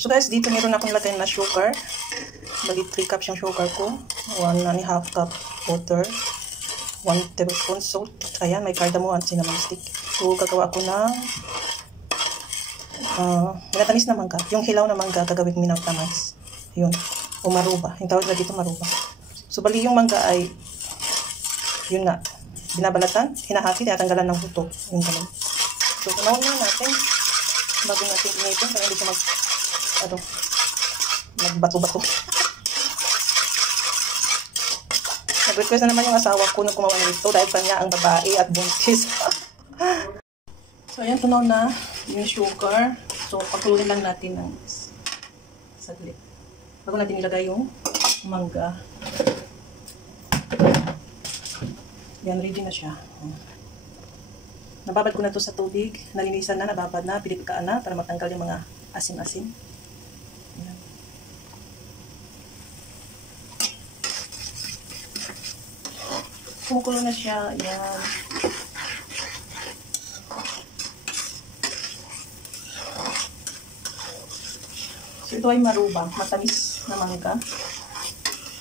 So guys, dito meron akong lagay na sugar. Bali 3 cups yung sugar ko. 1.5 cup water. 1 tablespoon salt. Ayan, may cardamom at cinnamon stick. So, gagawa ako ng minatamis na mangga. Yung hilaw na mangga, gagawin ko minatamis. Yun. O maruba. Yung tawag na dito maruba. So, bali yung mangga ay yun nga. Binabalatan, hinahati, tinatanggalan ng buto. Yung ganun. So, tunawin na natin. Bago natin initin para hindi siya magbato-bato. Nag-request na naman yung asawa ko na gumawa nito dahil pa niya ang babae at buntis. So, ayan, tunaw na yung sugar. So, pakuluin lang natin ng saglit. Bago natin ilagay yung mangga. Yan, ready na siya. Nababad ko na to sa tubig. Nalinisan na, nababad na, pilipikaan na para matanggal yung mga asin-asin. Yan. Kumukulo na siya. Yan. So, ito ay maruba. Matamis na mangga.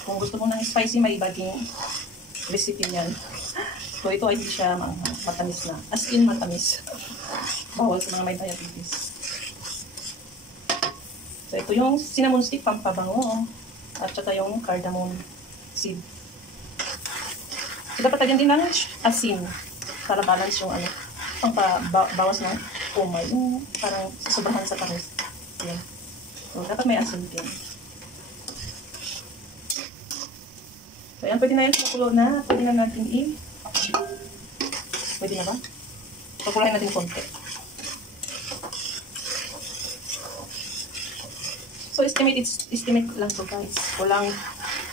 Kung gusto mo ng spicy, may iba ding recipe niyan. So, ito ay hindi siya matamis na. As in, matamis. Bawal sa mga may diabetes. So, ito yung cinnamon stick, pampabango. At saka yung cardamom seed. So, dapat lagyan din ng asin para balance yung pampabawas ng umay. Yung parang sobrahan sa tamis. Yan. So, dapat may asin din. So, ayan, pwede na yan. Kumukulo na. Pwede na natin pwede na ba? Pagkulahin natin konti. So, estimate lang to guys. Walang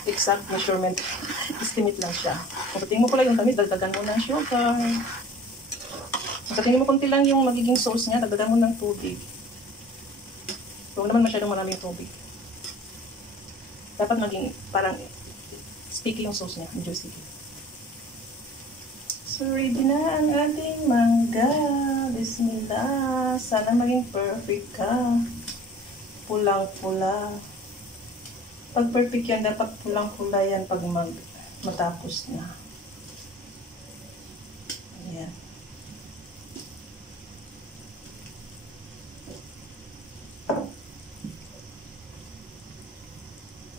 exact measurement. Estimate lang siya. Kung tingin mo pala yung tamis, dagdagan mo ng sugar. Kung tingin mo konti lang yung magiging sauce niya, dagdagan mo ng tubig. Huwag naman masyadong maraming tubig. Dapat maging parang sticky yung sauce niya. Medyo sticky. So, ready na ang ating mangga. Bismillah. Sana maging perfect ka. Pulang-pula. Pag perfect yan, dapat pulang-pula yan pag matapos na. Ayan.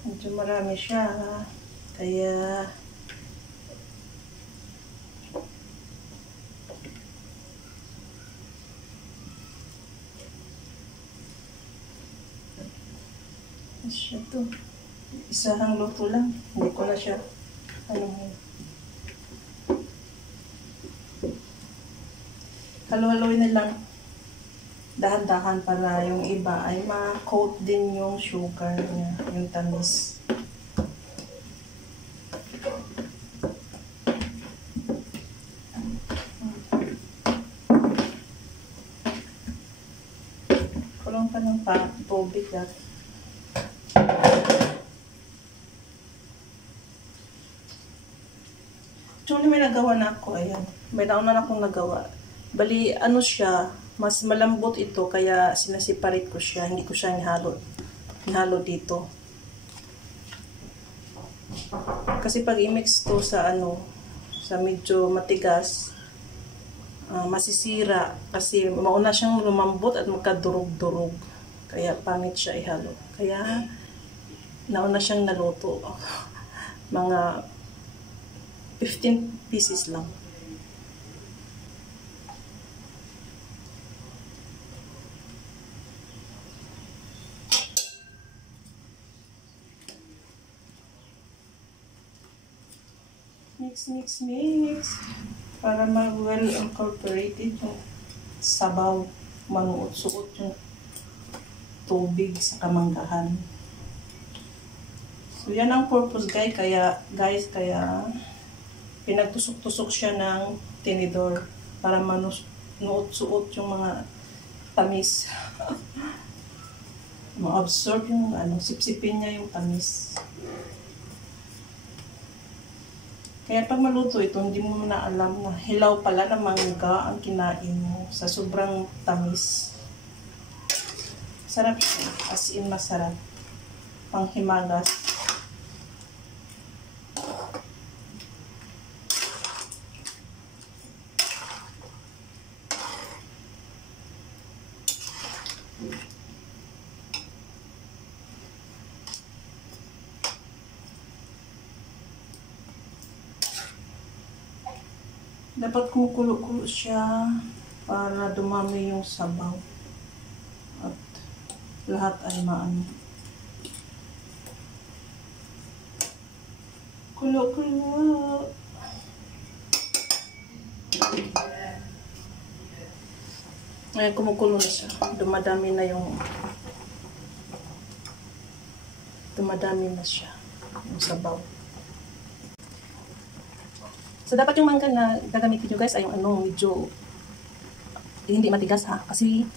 Medyo marami siya. Kaya siya to. Isang luto lang. Hindi ko na siya halo-haloin na lang dahan-dahan para yung iba ay ma-coat din yung sugar niya, yung tamis. Kulong pa ng tubig dati. Actually, may nagawa na ako. Ayan. May nauna na akong nagawa. Bali, ano siya, mas malambot ito, kaya sinasiparate ko siya. Hindi ko siya nihalo dito. Kasi pag i-mix to sa sa medyo matigas, masisira. Kasi mauna siyang lumambot at magkadurog-durog. Kaya pangit siya ihalo. Kaya, nauna siyang naluto. Mga 15 pieces lang. Mix. Para ma-well incorporated yung sabaw. Manuot-suot yung tubig sa kamanggahan. So, yan ang purpose guys. Kaya pinagtusok-tusok siya ng tinidor para manuot-suot yung mga tamis. Ma-absorb yung sipsipin niya yung tamis. Kaya pag maluto ito, hindi mo na alam na hilaw pala na mangga ang kinain mo sa sobrang tamis. Masarap siya. As in, masarap. Panghimagas. Dapat kumukulo-kulo siya para dumami yung sabaw at lahat ay maano. Kulo-kulo. Ngayon kumukulo na siya. Dumadami na siya yung sabaw. So, dapat yung mangga na gagamitin nyo guys ay yung medyo hindi matigas ha. Kasi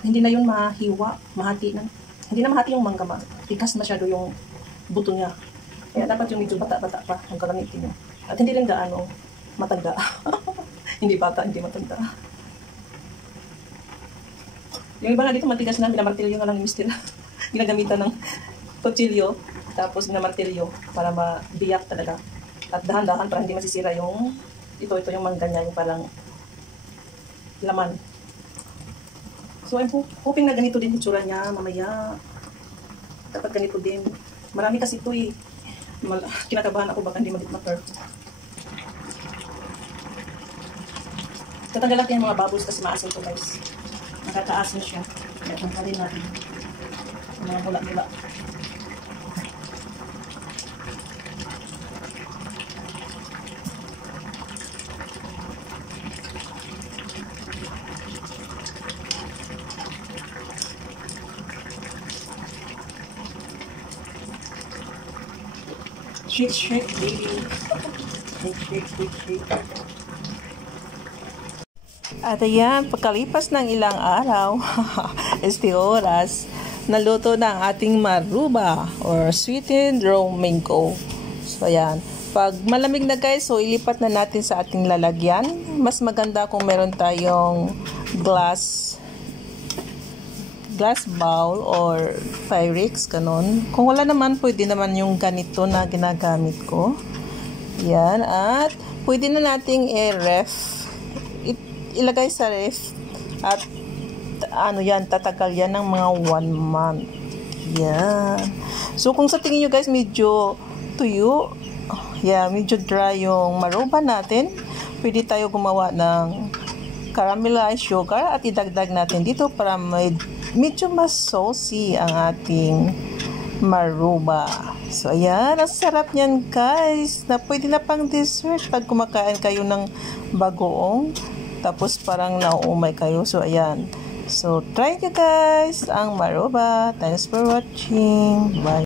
hindi na yun mahiwa, mahati na. Hindi na mahati yung mangga, matigas masyado yung buto niya. Kaya dapat yung medyo bata-bata pa ang gagamitin nyo. At hindi rin gaano matanda. Hindi bata, hindi matanda. Yung iba nga dito matigas na, minamartilyo na lang ni Mr. Ginagamitan ng kutsilyo, tapos minamartilyo para mabiyak talaga. At dahan-dahan para hindi masisira yung ito yung mangga niya, yung parang laman. So I'm hoping na ganito din itsura niya mamaya. Dapat ganito din. Marami kasi ito eh. Kinakabahan ako baka hindi mag-curve. Tatanggal natin yung mga bubbles kasi maasin ito guys. Nakakaasin siya. Kaya tanggalin natin yung mga mula-mula. Shake, shake, baby. Shake, shake, shake, shake. At ayan, pagkalipas ng ilang araw, oras, naluto na ang ating maruba or sweetened raw mango. So ayan, pag malamig na guys, so ilipat na natin sa ating lalagyan. Mas maganda kung meron tayong glass bowl or Pyrex, ganun. Kung wala naman, pwede naman yung ganito na ginagamit ko. Yan, at pwede na nating ilagay sa ref at yan, tatagal yan ng mga 1 month. Yan. So, kung sa tingin nyo guys, medyo tuyo, medyo dry yung maruba natin, pwede tayo gumawa ng caramelized sugar at idagdag natin dito para medyo mas saucy ang ating maruba. So, ayan. Ang sarap niyan, guys. Na pwede na pang dessert pag kumakain kayo ng bagoong. Tapos, parang nauumay kayo. So, ayan. So, try nyo, guys, ang maruba. Thanks for watching. Bye.